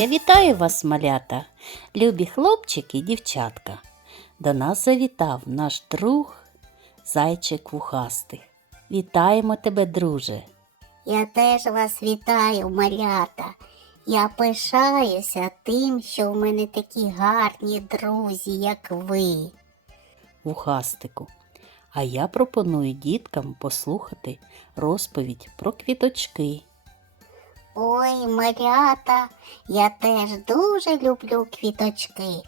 Я вітаю вас, малята, любі хлопчики і дівчатка. До нас завітав наш друг зайчик вухастий. Вітаємо тебе, друже. Я теж вас вітаю, малята. Я пишаюся тим, що в мене такі гарні друзі, як ви. Вухастику. А я пропоную діткам послухати розповідь про квіточки. Ой, малята, я теж дуже люблю квіточки,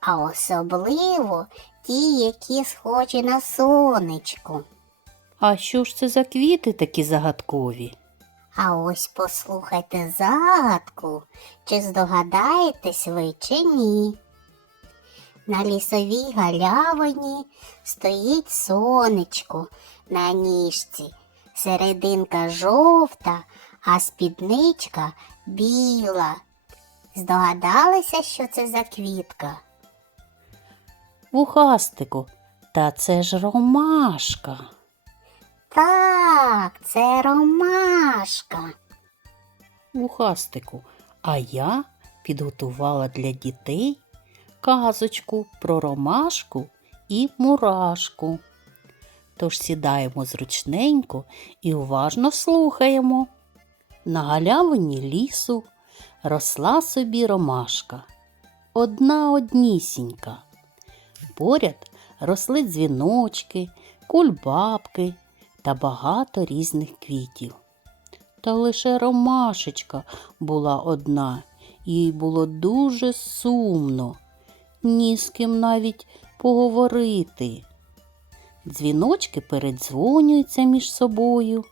а особливо ті, які схожі на сонечко. А що ж це за квіти такі загадкові? А ось послухайте загадку, чи здогадаєтесь ви, чи ні. На лісовій галявині стоїть сонечко на ніжці, серединка жовта, а спідничка біла. Здогадалися, що це за квітка? Вухастику, та це ж ромашка. Так, це ромашка. Вухастику, а я підготувала для дітей казочку про ромашку і мурашку. Тож сідаємо зручненько і уважно слухаємо. На галявині лісу росла собі ромашка, одна однісінька. Поряд росли дзвіночки, кульбабки та багато різних квітів. Та лише ромашечка була одна, їй було дуже сумно, ні з ким навіть поговорити. Дзвіночки передзвонюються між собою,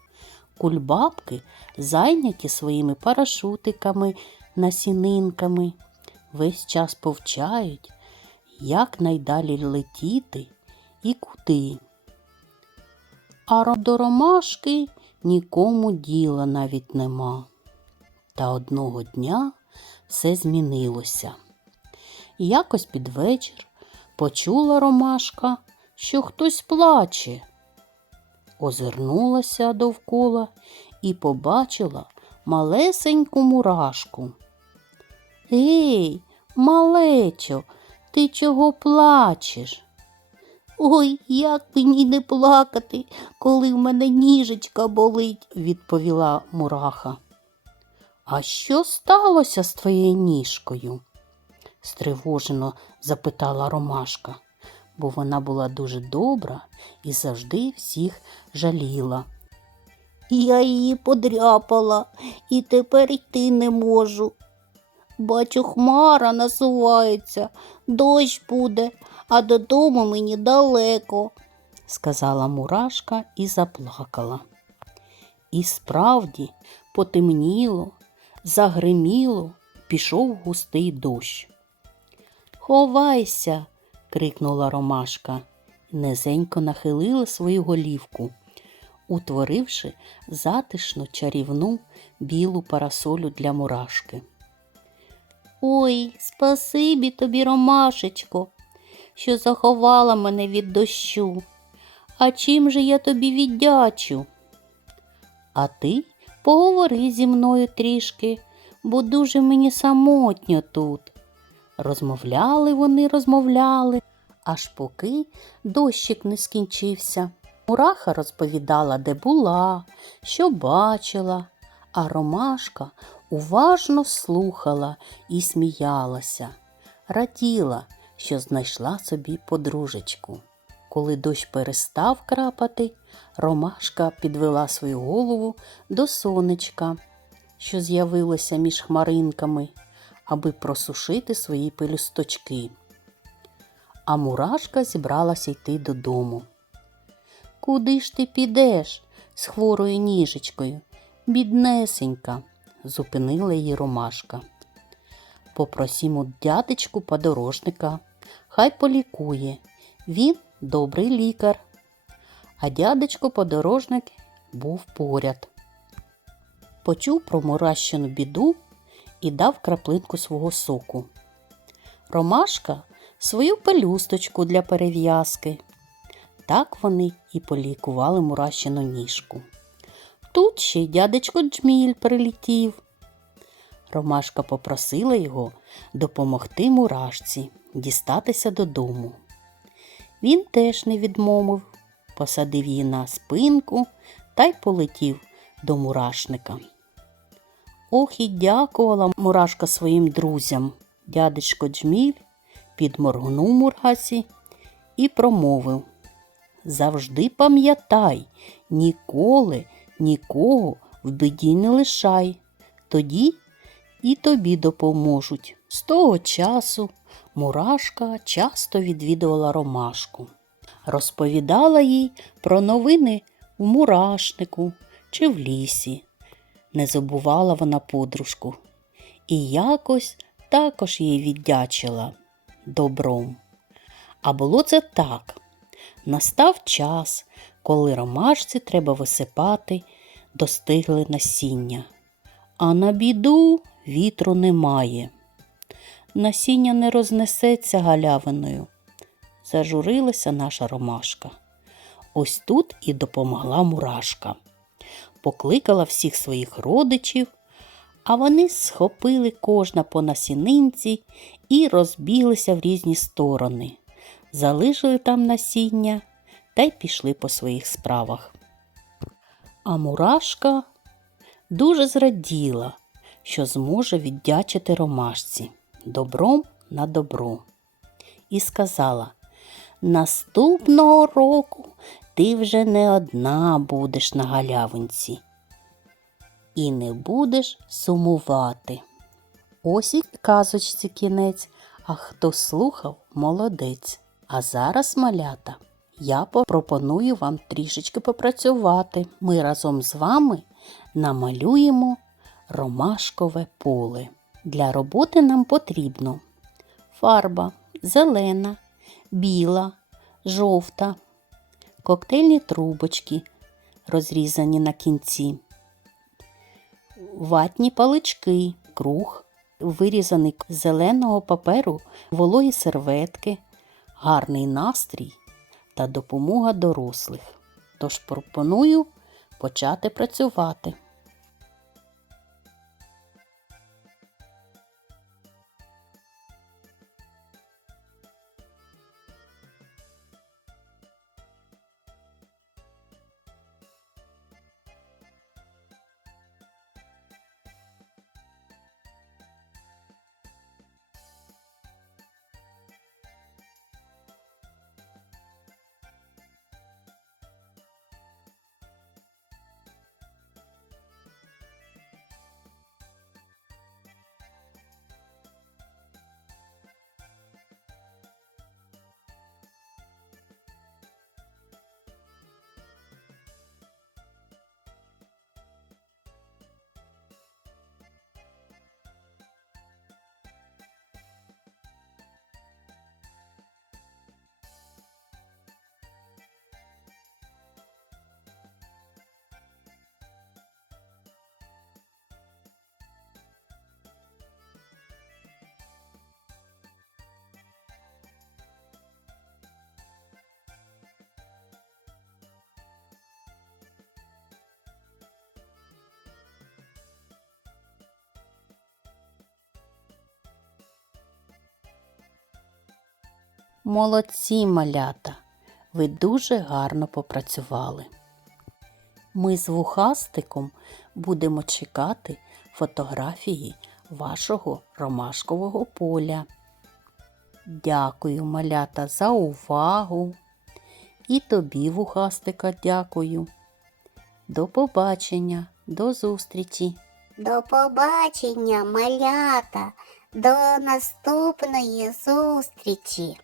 кульбабки зайняті своїми парашутиками, насінинками, весь час повчають, як найдалі летіти і куди. А до ромашки нікому діла навіть нема. Та одного дня все змінилося. Якось під вечір почула ромашка, що хтось плаче. Озирнулася довкола і побачила малесеньку мурашку. Гей, малечо, ти чого плачеш? Ой, як мені не плакати, коли в мене ніжечка болить, відповіла мураха. А що сталося з твоєю ніжкою? стривожено запитала Ромашка, бо вона була дуже добра і завжди всіх жаліла. Я її подряпала і тепер йти не можу. Бачу, хмара насувається, дощ буде, а додому мені далеко, сказала мурашка і заплакала. І справді потемніло, загриміло, пішов густий дощ. Ховайся, крикнула ромашка, низенько нахилила свою голівку, утворивши затишну чарівну білу парасолю для мурашки. Ой, спасибі тобі, ромашечко, що заховала мене від дощу. А чим же я тобі віддячу? А ти поговори зі мною трішки, бо дуже мені самотньо тут. Розмовляли вони, розмовляли, аж поки дощик не скінчився. Мураха розповідала, де була, що бачила, а ромашка уважно слухала і сміялася, раділа, що знайшла собі подружечку. Коли дощ перестав крапати, ромашка підвела свою голову до сонечка, що з'явилося між хмаринками, аби просушити свої пелюсточки. А мурашка зібралася йти додому. Куди ж ти підеш з хворою ніжечкою? Біднесенька, зупинила її ромашка. Попросімо дядечку подорожника, хай полікує. Він добрий лікар. А дядечко подорожник був поряд. Почув про муращину біду і дав краплинку свого соку. Ромашка свою пелюсточку для перев'язки. Так вони і полікували муращину ніжку. Тут ще й дядечко Джміль прилетів. Ромашка попросила його допомогти мурашці дістатися додому. Він теж не відмовив, посадив її на спинку та й полетів до мурашника. Ох і дякувала мурашка своїм друзям. Дядечко Джміль підморгнув мургасі і промовив Завжди пам'ятай, ніколи нікого в біді не лишай, тоді і тобі допоможуть. З того часу мурашка часто відвідувала ромашку, розповідала їй про новини в мурашнику чи в лісі. Не забувала вона подружку і якось також їй віддячила добром. А було це так. Настав час, коли ромашці треба висипати достигле насіння, а на біду вітру немає. Насіння не рознесеться галявиною. Зажурилася наша ромашка. Ось тут і допомогла мурашка. Покликала всіх своїх родичів, а вони схопили кожна по насінинці і розбіглися в різні сторони залишили там насіння та й пішли по своїх справах. А мурашка дуже зраділа, що зможе віддячити ромашці добром на добро. І сказала наступного року ти вже не одна будеш на галявинці і не будеш сумувати. Ось і казочці кінець, а хто слухав, молодець. А зараз, малята, я пропоную вам трішечки попрацювати. Ми разом з вами намалюємо ромашкове поле. Для роботи нам потрібно фарба зелена, біла, жовта, коктейльні трубочки, розрізані на кінці, ватні палички, круг, вирізаний з зеленого паперу, вологі серветки гарний настрій та допомога дорослих. Тож пропоную почати працювати. Молодці малята, ви дуже гарно попрацювали. Ми з вухастиком будемо чекати фотографії вашого ромашкового поля. Дякую, малята, за увагу. І тобі, вухастика, дякую. До побачення, до зустрічі. До побачення, малята, до наступної зустрічі.